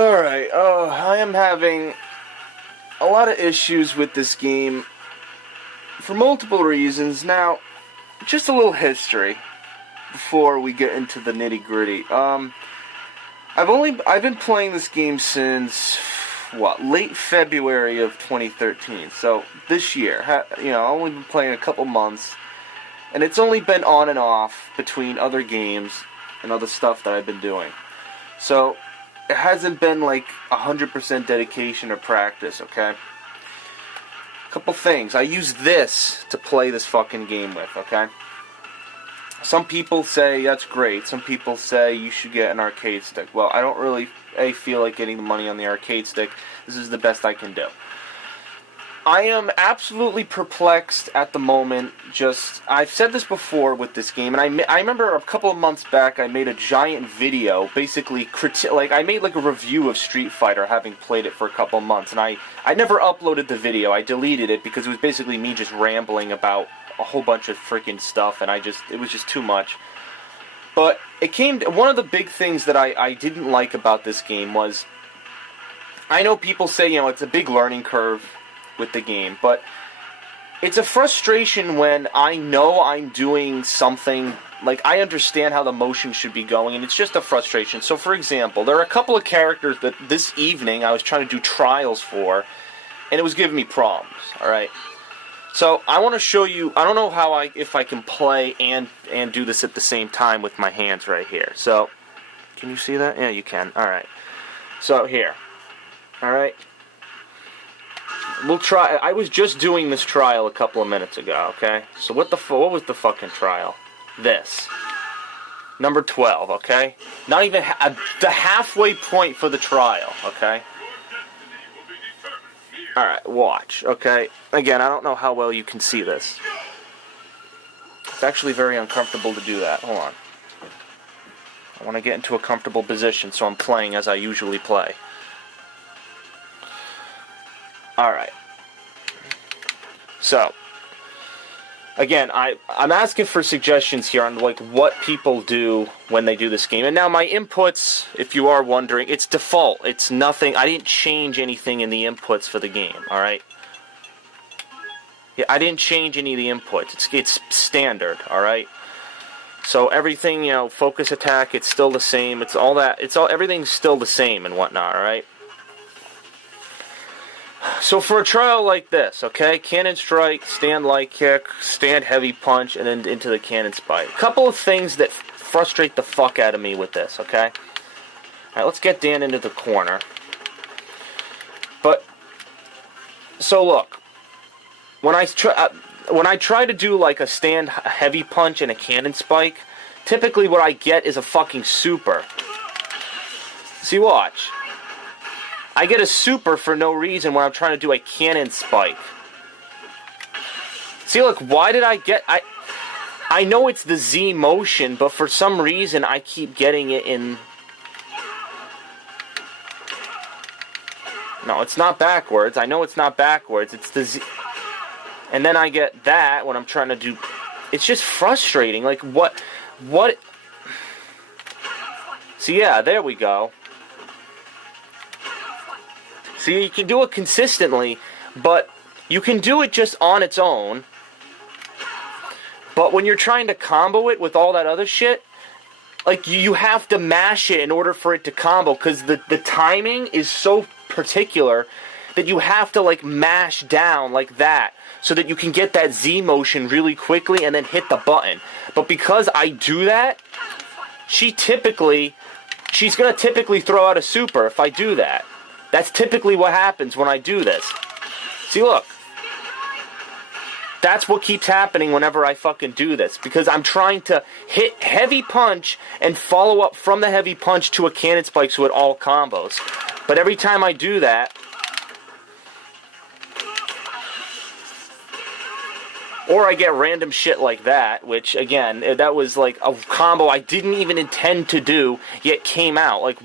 Alright, I am having a lot of issues with this game for multiple reasons. Now, just a little history before we get into the nitty-gritty. I've been playing this game since, late February of 2013. So, this year, I've only been playing a couple months, and it's only been on and off between other games and other stuff that I've been doing. So, it hasn't been like 100% dedication or practice, okay? Couple things. I use this to play this fucking game with, okay? Some people say that's great. Some people say you should get an arcade stick. Well, I don't really feel like getting the money on the arcade stick. This is the best I can do. I am absolutely perplexed at the moment. I've said this before with this game, and I remember a couple of months back I made a giant video, basically, I made like a review of Street Fighter, having played it for a couple of months, and I never uploaded the video. I deleted it because it was basically me just rambling about a whole bunch of freaking stuff, and it was just too much. But one of the big things that I didn't like about this game was, I know people say, it's a big learning curve with the game, but it's a frustration when I know I'm doing something, like I understand how the motion should be going, and it's just a frustration. So for example, there are a couple of characters that this evening I was trying to do trials for, and it was giving me problems, alright? So I want to show you, I don't know if I can play and do this at the same time with my hands right here. So, can you see that? Yeah, you can. Alright. So here. Alright. We'll try. I was just doing this trial a couple of minutes ago, okay? So what was the fucking trial? This. Number 12, okay? Not even the halfway point for the trial, okay? Alright, watch, okay? Again, I don't know how well you can see this. It's actually very uncomfortable to do that. Hold on. I want to get into a comfortable position so I'm playing as I usually play. Alright. So, again, I'm asking for suggestions here on like what people do when they do this game. And now my inputs, if you are wondering, it's default. It's nothing. I didn't change anything in the inputs for the game, alright? Yeah, I didn't change any of the inputs. It's standard, alright? So everything, focus attack, it's still the same. It's all that. Everything's still the same and whatnot, alright? So for a trial like this, okay, cannon strike, stand light kick, stand heavy punch, and then into the cannon spike. A couple of things that frustrate the fuck out of me with this, okay? Alright, let's get Dan into the corner. So look, when I try to do like a stand heavy punch and a cannon spike, typically what I get is a fucking super. See, watch. I get a super for no reason when I'm trying to do a cannon spike. See, look, why did I get... I know it's the Z motion, but for some reason I keep getting it in... No, it's not backwards. I know it's not backwards. It's the Z... And then I get that when I'm trying to do... It's just frustrating. Like, what... So, yeah, there we go. See, you can do it consistently, but you can do it just on its own. But when you're trying to combo it with all that other shit, like, you have to mash it in order for it to combo, because the timing is so particular that you have to, like, mash down like that, so that you can get that Z motion really quickly and then hit the button. But because I do that, she's going to typically throw out a super if I do that. That's typically what happens when I do this. See, look. That's what keeps happening whenever I fucking do this. Because I'm trying to hit heavy punch and follow up from the heavy punch to a cannon spike so it all combos. But every time I do that... Or I get random shit like that, which, again, that was like a combo I didn't even intend to do, yet came out. Like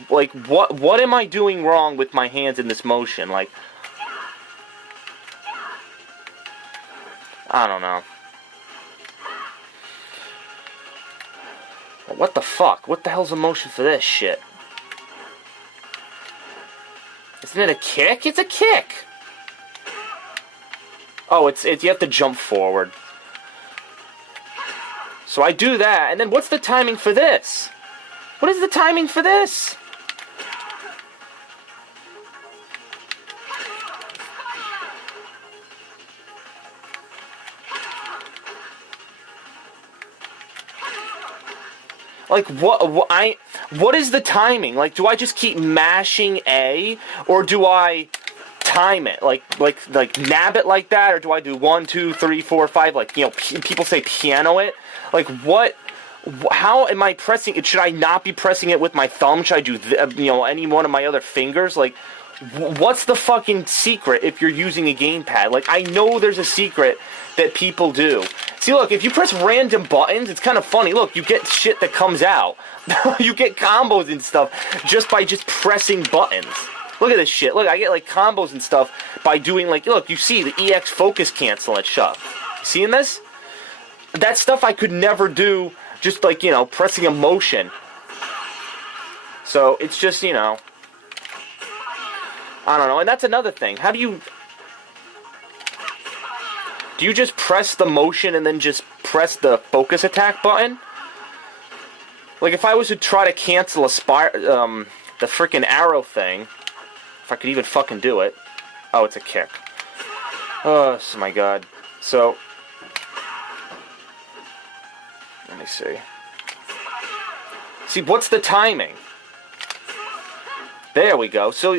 what am I doing wrong with my hands in this motion? Like, I don't know. What the fuck? What the hell's the motion for this shit? Isn't it a kick? It's a kick! Oh, it's you have to jump forward. So I do that, and then what's the timing for this? What is the timing for this? Like, what is the timing? Like, do I just keep mashing A, or do I time it? Like nab it like that, or do I do 1, 2, 3, 4, 5? Like, you know, people say piano it. Like, what? How am I pressing it? Should I not be pressing it with my thumb? Should I do, you know, any one of my other fingers? Like, what's the fucking secret if you're using a gamepad? Like, I know there's a secret that people do. See, look, if you press random buttons, it's kind of funny. Look, you get shit that comes out. You get combos and stuff just by just pressing buttons. Look at this shit. Look, I get, like, combos and stuff by doing, like, look, you see the EX focus cancel and shove. Seeing this? That stuff I could never do just, like, you know, pressing a motion. So, it's just, you know, I don't know. And that's another thing. How do you... Do you just press the motion and then just press the focus attack button? Like, if I was to try to cancel a the frickin' arrow thing, if I could even fucking do it. Oh, it's a kick. Oh my god. So, let me see. See, what's the timing? There we go. So,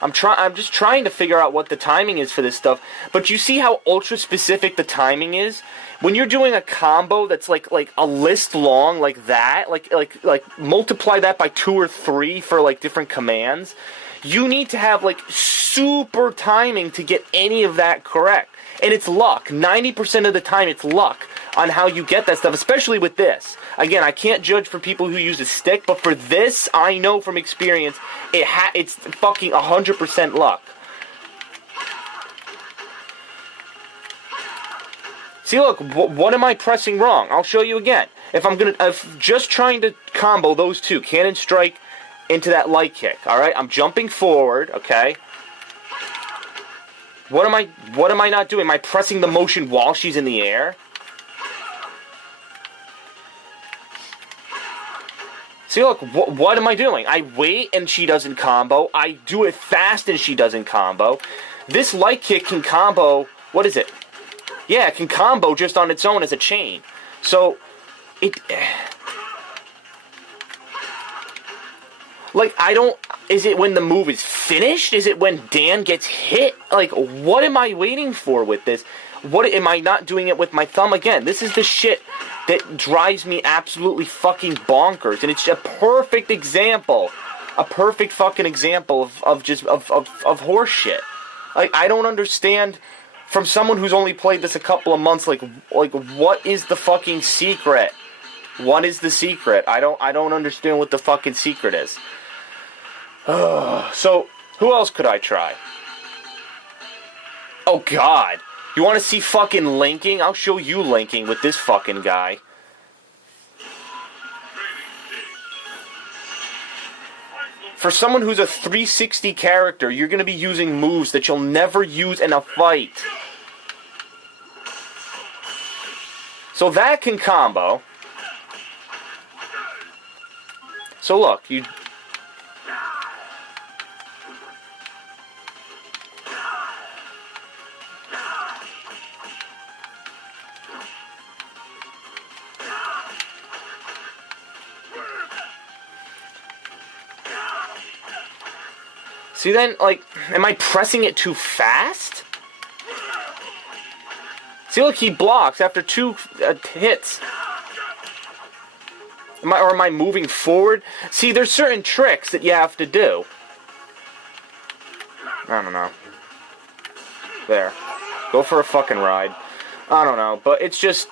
I'm just trying to figure out what the timing is for this stuff. But you see how ultra specific the timing is? When you're doing a combo that's like a list long like that, like multiply that by 2 or 3 for like different commands, you need to have like super timing to get any of that correct. And it's luck. 90% of the time it's luck on how you get that stuff, especially with this. Again, I can't judge for people who use a stick, but for this, I know from experience, it's fucking 100% luck. See, look, what am I pressing wrong? I'll show you again. If just trying to combo those two, cannon strike into that light kick, alright? I'm jumping forward, okay? What am I not doing? Am I pressing the motion while she's in the air? See, look, what am I doing? I wait and she doesn't combo. I do it fast and she doesn't combo. This light kick can combo, what is it? Yeah, it can combo just on its own as a chain. So, like, is it when the move is finished? Is it when Dan gets hit? Like, what am I waiting for with this? What am I not doing it with my thumb? Again, this is the shit that drives me absolutely fucking bonkers. And it's a perfect example. A perfect fucking example of horse shit. Like, I don't understand, from someone who's only played this a couple of months, like what is the fucking secret? What is the secret? I don't understand what the fucking secret is. So, who else could I try? Oh god. You want to see fucking linking? I'll show you linking with this fucking guy. For someone who's a 360 character, you're going to be using moves that you'll never use in a fight. So that can combo. So look, you... See then, like, am I pressing it too fast? See, look, he blocks after 2 hits. Am I moving forward? See, there's certain tricks that you have to do. I don't know. There. Go for a fucking ride. I don't know, but it's just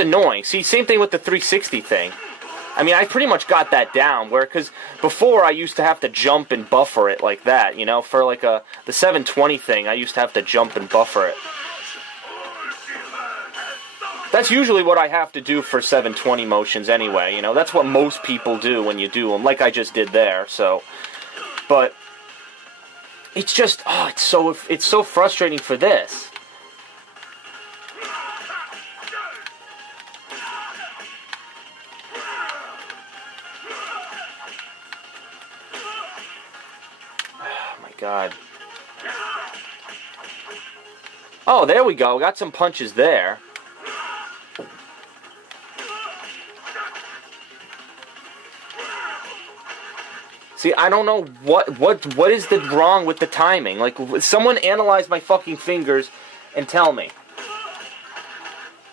annoying. See, same thing with the 360 thing. I mean, I pretty much got that down, because before I used to have to jump and buffer it like that, you know? For like the 720 thing, I used to have to jump and buffer it. That's usually what I have to do for 720 motions anyway, you know. That's what most people do when you do them, like I just did there, so. But it's just, oh, it's so frustrating for this. Oh my god. Oh, there we go. We got some punches there. See, I don't know what is wrong with the timing. Like, someone analyze my fucking fingers and tell me.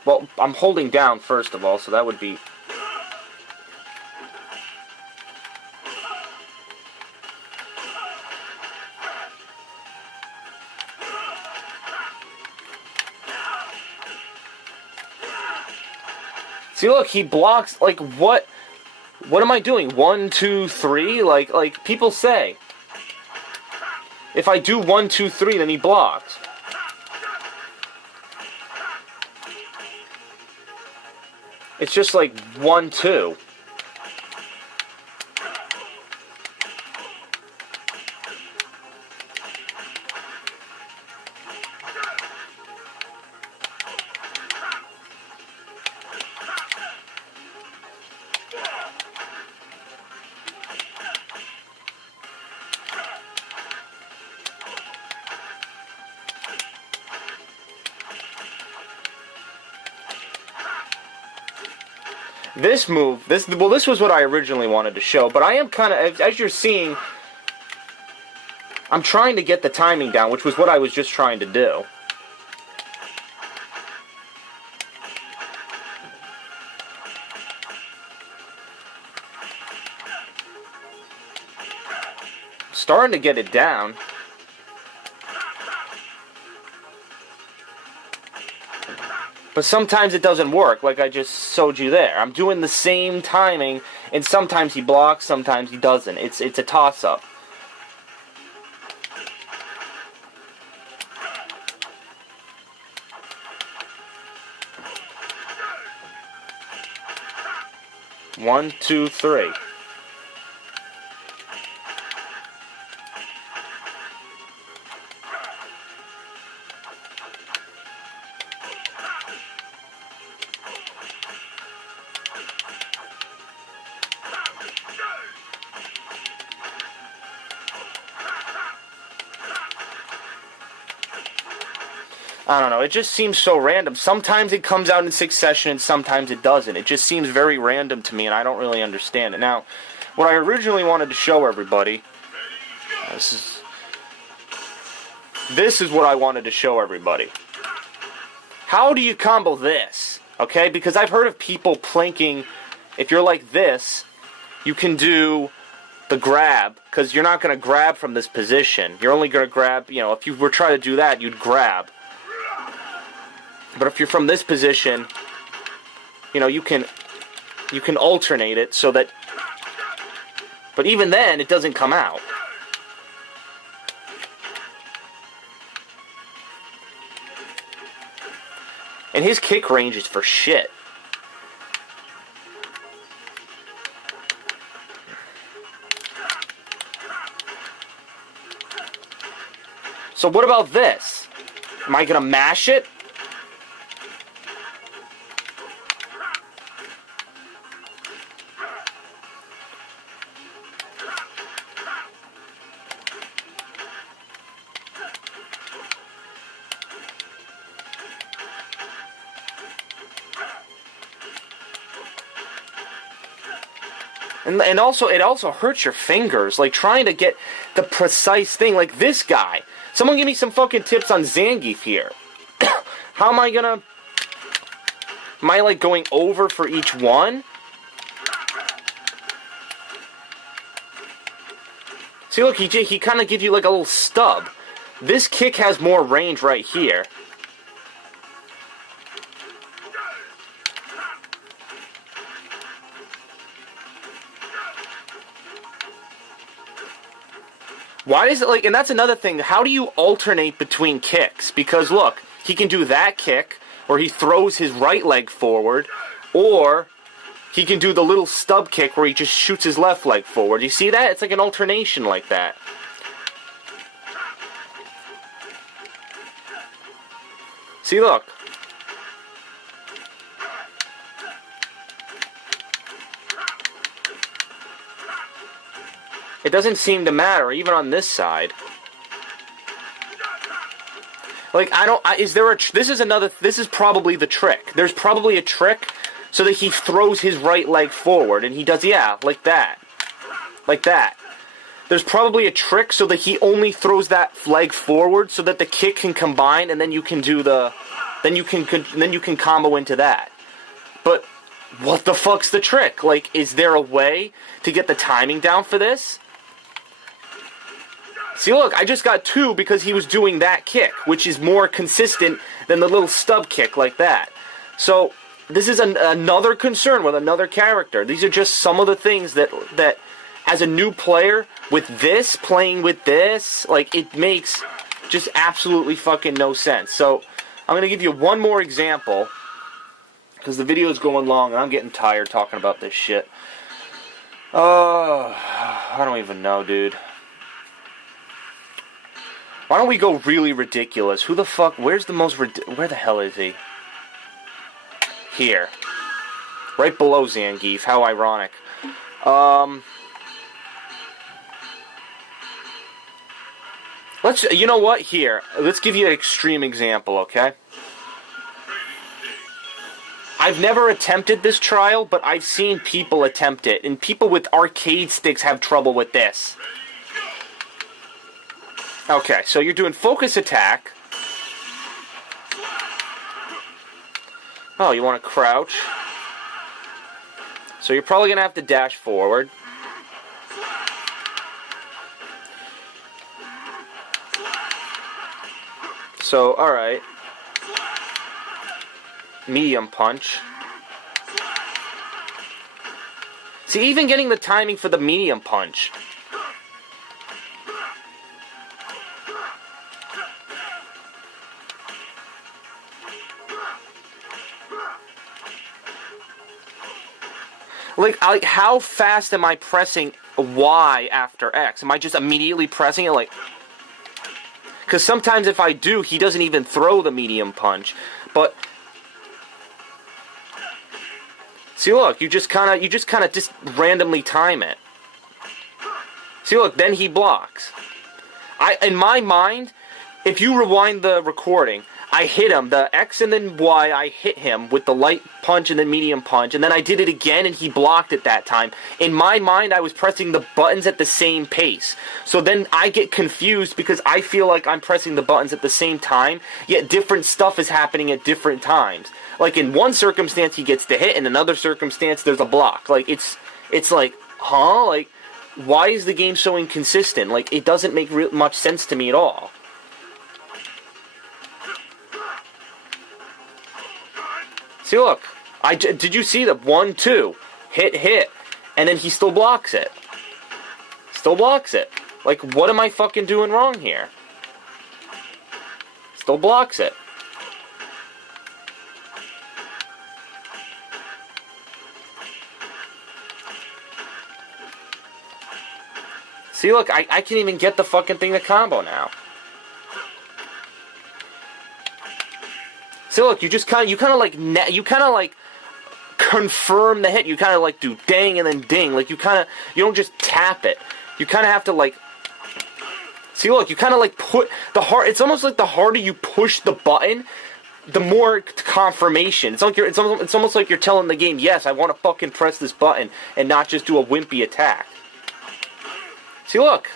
Well, I'm holding down first of all, so that would be. See, look, he blocks. Like, what? What am I doing? 1, 2, 3? Like people say. If I do 1, 2, 3, then he blocks. It's just like 1, 2. This move, this was what I originally wanted to show, but I am kind of, as you're seeing, I'm trying to get the timing down, which was what I was just trying to do. Starting to get it down. But sometimes it doesn't work, like I just showed you there. I'm doing the same timing, and sometimes he blocks, sometimes he doesn't. It's a toss-up. One, two, three. I don't know, it just seems so random. Sometimes it comes out in succession and sometimes it doesn't. It just seems very random to me and I don't really understand it. Now, what I originally wanted to show everybody, this is what I wanted to show everybody. How do you combo this? Okay, because I've heard of people planking, if you're like this, you can do the grab, because you're not going to grab from this position. You're only going to grab, you know, if you were trying to do that, you'd grab. But if you're from this position, you know, you can alternate it so that, but even then, it doesn't come out. And his kick range is for shit. So what about this? Am I gonna mash it? And also, it also hurts your fingers, like trying to get the precise thing, like this guy. Someone give me some fucking tips on Zangief here. How am I gonna... Am I, like, going over for each one? See, look, he kind of gives you, like, a little stub. This kick has more range right here. Why is it and that's another thing, how do you alternate between kicks? Because look, he can do that kick, or he throws his right leg forward, or he can do the little stub kick where he just shoots his left leg forward. You see that? It's like an alternation like that. See, look. It doesn't seem to matter, even on this side. Like, this is probably the trick. There's probably a trick so that he throws his right leg forward, and he does, yeah, like that. Like that. There's probably a trick so that he only throws that leg forward so that the kick can combine, and then you can do the, then you can combo into that. But what the fuck's the trick? Like, is there a way to get the timing down for this? See, look, I just got 2 because he was doing that kick, which is more consistent than the little stub kick like that. So, this is another concern with another character. These are just some of the things that as a new player, with this, playing with this, like, it makes just absolutely fucking no sense. So, I'm going to give you one more example, because the video is going long and I'm getting tired talking about this shit. I don't even know, dude. Why don't we go really ridiculous? Who the fuck, where the hell is he? Here. Right below Zangief, how ironic. You know what, here, let's give you an extreme example, okay? I've never attempted this trial, but I've seen people attempt it, and people with arcade sticks have trouble with this. Okay, so you're doing focus attack. Oh, you want to crouch. So you're probably going to have to dash forward. So, alright. Medium punch. See, even getting the timing for the medium punch. Like, how fast am I pressing Y after X? Am I just immediately pressing it, like... Because sometimes if I do, he doesn't even throw the medium punch. But... See, look, you just kind of randomly time it. See, look, then he blocks. In my mind, if you rewind the recording... I hit him, the X and then Y, I hit him with the light punch and then medium punch, and then I did it again and he blocked it that time. In my mind, I was pressing the buttons at the same pace. So then I get confused because I feel like I'm pressing the buttons at the same time, yet different stuff is happening at different times. Like, in one circumstance, he gets the hit, in another circumstance, there's a block. Like, it's like, huh? Like, why is the game so inconsistent? Like, it doesn't make much sense to me at all. See, look. Did you see the 1, 2? Hit. And then he still blocks it. Still blocks it. Like, what am I fucking doing wrong here? Still blocks it. See, look, I can't even get the fucking thing to combo now. See, look, you kind of like confirm the hit. You kind of like do dang and then ding. Like, you don't just tap it. You kind of have to like. See, look, you kind of like put the hard. It's almost like the harder you push the button, the more confirmation. It's almost like you're telling the game, yes, I want to fucking press this button and not just do a wimpy attack. See, look.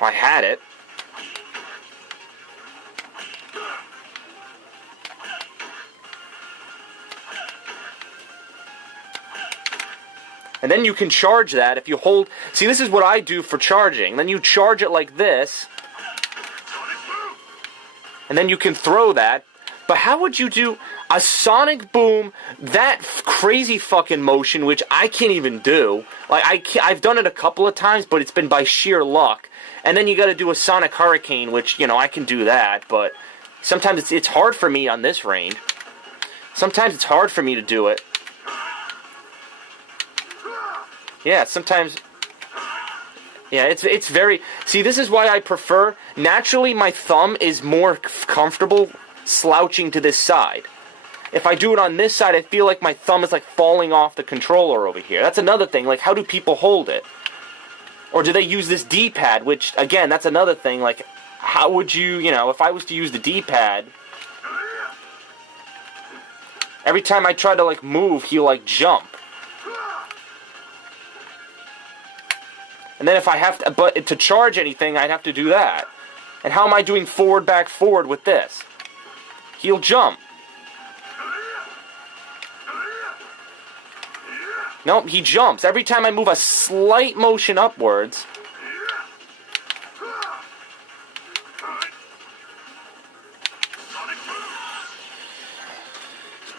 I had it. And then you can charge that if you hold... See, this is what I do for charging. Then you charge it like this. And then you can throw that. But how would you do... A sonic boom, that crazy fucking motion, which I can't even do. Like, I've done it a couple of times, but it's been by sheer luck. And then you gotta do a sonic hurricane, which, you know, I can do that, but sometimes it's hard for me on this range. Sometimes it's hard for me to do it. Yeah, sometimes... Yeah, it's very... See, this is why I prefer... Naturally, my thumb is more comfortable slouching to this side. If I do it on this side, I feel like my thumb is like falling off the controller over here. That's another thing. Like, how do people hold it? Or do they use this D-pad? Which, again, that's another thing. Like, how would you, you know, if I was to use the D-pad, every time I try to, like, move, he'll, like, jump. And then if I have to, but to charge anything, I'd have to do that. And how am I doing forward, back, forward with this? He'll jump. Nope, he jumps. Every time I move a slight motion upwards...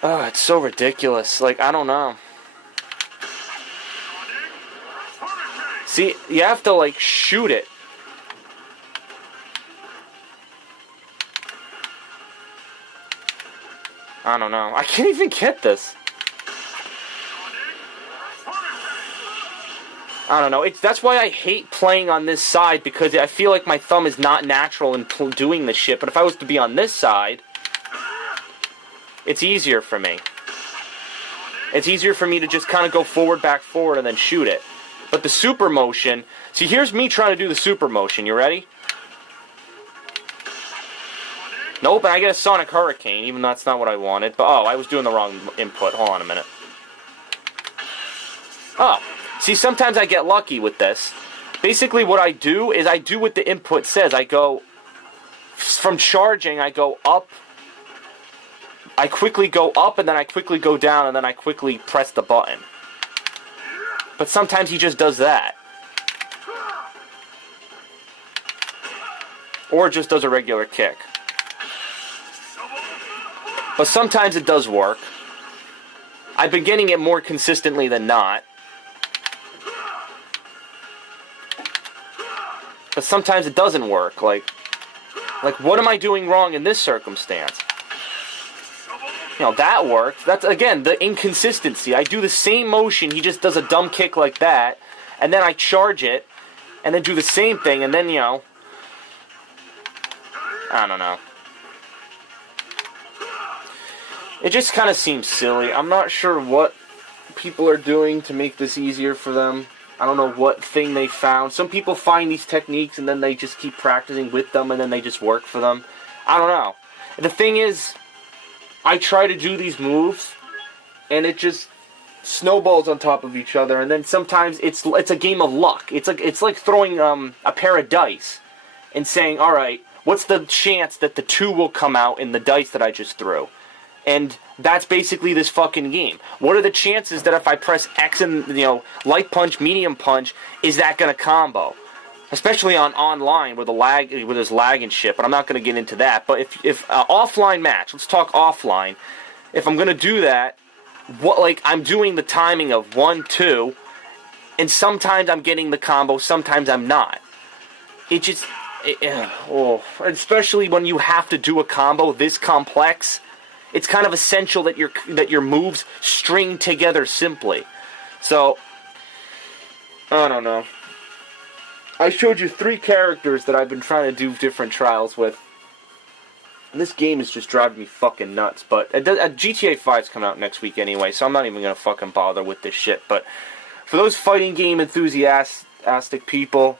Oh, it's so ridiculous. Like, I don't know. See, you have to, like, shoot it. I don't know. I can't even get this. I don't know. That's why I hate playing on this side, because I feel like my thumb is not natural in doing this shit. But if I was to be on this side, it's easier for me. It's easier for me to just kind of go forward, back, forward, and then shoot it. But the super motion... See, here's me trying to do the super motion. You ready? Nope, and I get a sonic hurricane, even though that's not what I wanted. But, oh, I was doing the wrong input. Hold on a minute. Oh. See, sometimes I get lucky with this. Basically, what I do is I do what the input says. I go... From charging, I go up... I quickly go up, and then I quickly go down, and then I quickly press the button. But sometimes he just does that. Or just does a regular kick. But sometimes it does work. I've been getting it more consistently than not. But sometimes it doesn't work. Like, what am I doing wrong in this circumstance? You know, that worked. That's, again, the inconsistency. I do the same motion, he just does a dumb kick like that, and then I charge it, and then do the same thing, and then, you know... I don't know. It just kind of seems silly. I'm not sure what people are doing to make this easier for them. I don't know what thing they found. Some people find these techniques and then they just keep practicing with them and then they just work for them. I don't know. The thing is, I try to do these moves and it just snowballs on top of each other, and then sometimes it's a game of luck. It's like throwing a pair of dice and saying, all right, what's the chance that the 2 will come out in the dice that I just threw? And that's basically this fucking game. What are the chances that if I press X and, you know, light punch, medium punch, is that going to combo? Especially on online where there's lag and shit, but I'm not going to get into that. But if offline match, let's talk offline. If I'm going to do that, I'm doing the timing of 1, 2, and sometimes I'm getting the combo, sometimes I'm not. Especially when you have to do a combo this complex. It's kind of essential that your moves string together simply. So, I don't know. I showed you 3 characters that I've been trying to do different trials with. And this game is just driving me fucking nuts. But GTA 5's coming out next week anyway, so I'm not even going to fucking bother with this shit. But for those fighting game enthusiastic people,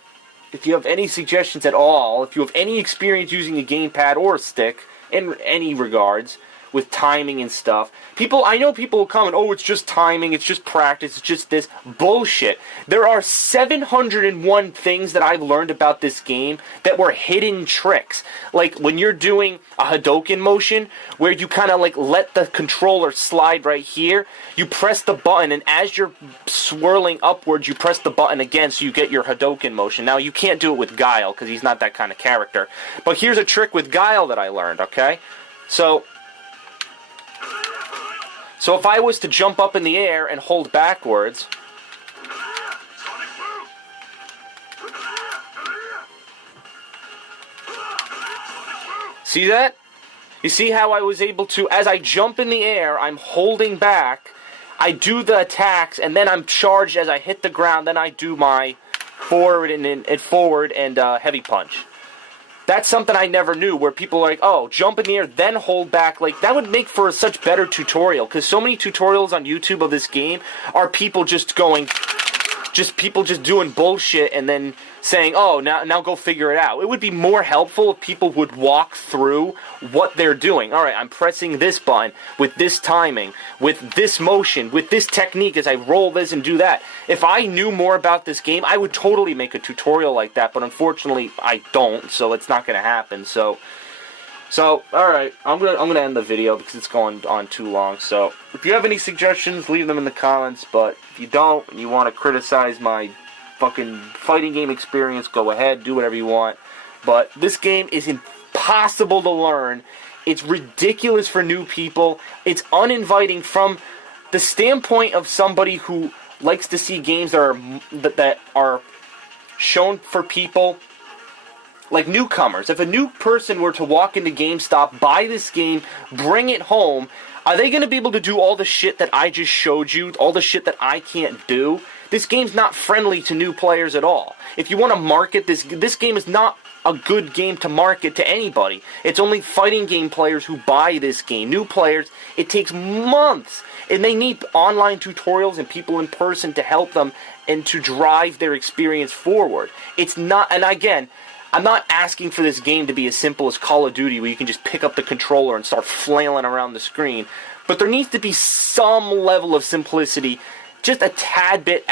if you have any suggestions at all, if you have any experience using a gamepad or a stick, in any regards, with timing and stuff. I know people will comment, oh, it's just timing, it's just practice, it's just this. Bullshit. There are 701 things that I've learned about this game that were hidden tricks. Like, when you're doing a Hadouken motion, where you kind of, like, let the controller slide right here, you press the button, and as you're swirling upwards, you press the button again so you get your Hadouken motion. Now, you can't do it with Guile, because he's not that kind of character. But here's a trick with Guile that I learned, okay? So... So if I was to jump up in the air and hold backwards... See that? You see how I was able to, as I jump in the air, I'm holding back, I do the attacks, and then I'm charged as I hit the ground, then I do my forward and heavy punch. That's something I never knew, where people are like, oh, jump in the air, then hold back. Like, that would make for a such better tutorial, because so many tutorials on YouTube of this game are people just going... people just doing bullshit and then saying, oh, now go figure it out. It would be more helpful if people would walk through what they're doing. Alright, I'm pressing this button with this timing, with this motion, with this technique as I roll this and do that. If I knew more about this game, I would totally make a tutorial like that, but unfortunately I don't, so it's not going to happen. So alright, I'm gonna end the video because it's going on too long. So, if you have any suggestions, leave them in the comments, but if you don't, and you want to criticize my fucking fighting game experience, go ahead, do whatever you want. But this game is impossible to learn. It's ridiculous for new people. It's uninviting from the standpoint of somebody who likes to see games that are shown for people like newcomers. If a new person were to walk into GameStop, buy this game, bring it home, are they going to be able to do all the shit that I just showed you, all the shit that I can't do? This game's not friendly to new players at all. If you want to market this game is not a good game to market to anybody. It's only fighting game players who buy this game. New players, it takes months, and they need online tutorials and people in person to help them and to drive their experience forward. It's not, and again, I'm not asking for this game to be as simple as Call of Duty, where you can just pick up the controller and start flailing around the screen. But there needs to be some level of simplicity, just a tad bit